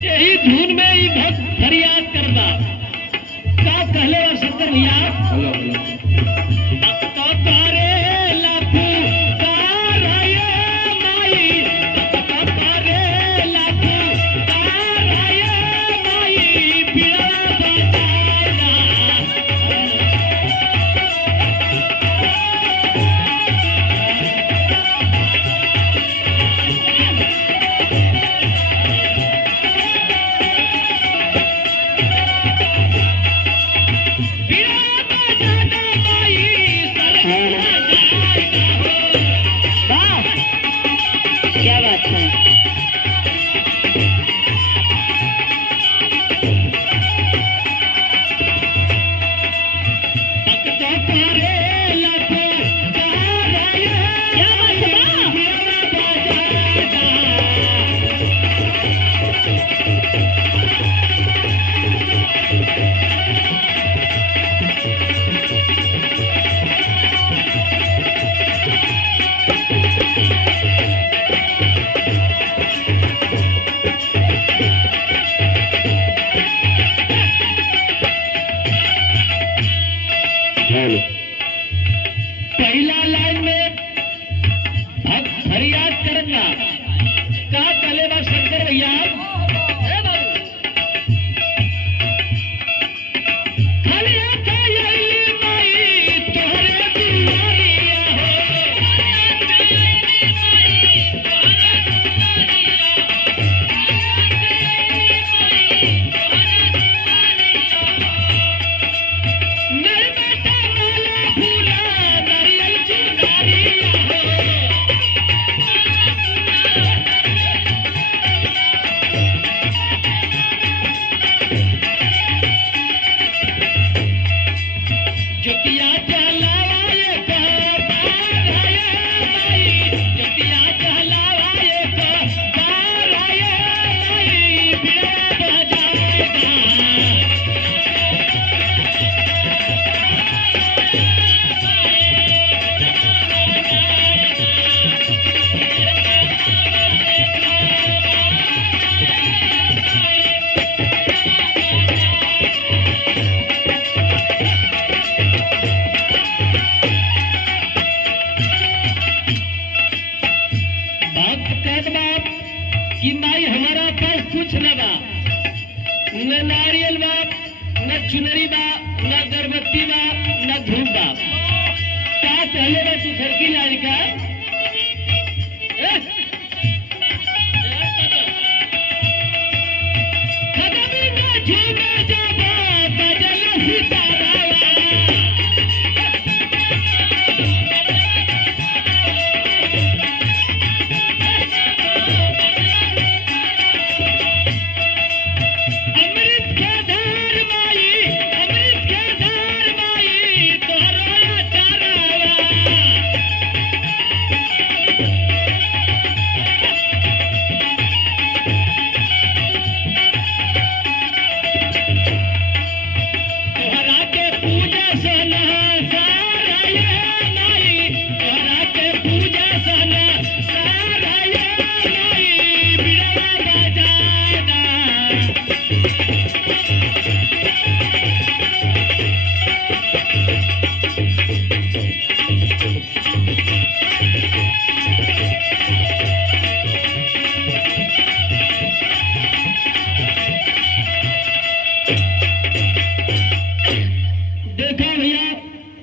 यही धुन में ही भक्त फरियाद करना का कहले शंकर भैया तो तारे लाखू ताराये माई तो तारे लाखू ताराये माई बिड़ा बताया क्या बात है। पहला लाइन में भक्त फरियाद करना का कलेवा शंकर भैया कि माई हमारा पास कुछ लगा न नारियल बा न चुनरी बा न अगरबत्ती बा न धूप बा का पहले बा तू सरकी लाइन का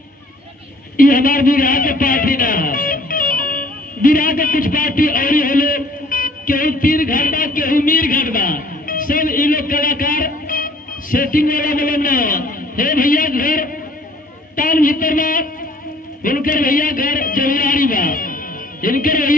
हमारे बिहार के पार्टी ना बिहार के कुछ पार्टी और ही होले केहू तीर घर बा केहू मीर घर बा सब इन लोग कलाकार सेटिंग वाला मतलब ना हे भैया घर ताल भीतर बा उनकर भैया घर जमुरारी बा इनकर भैया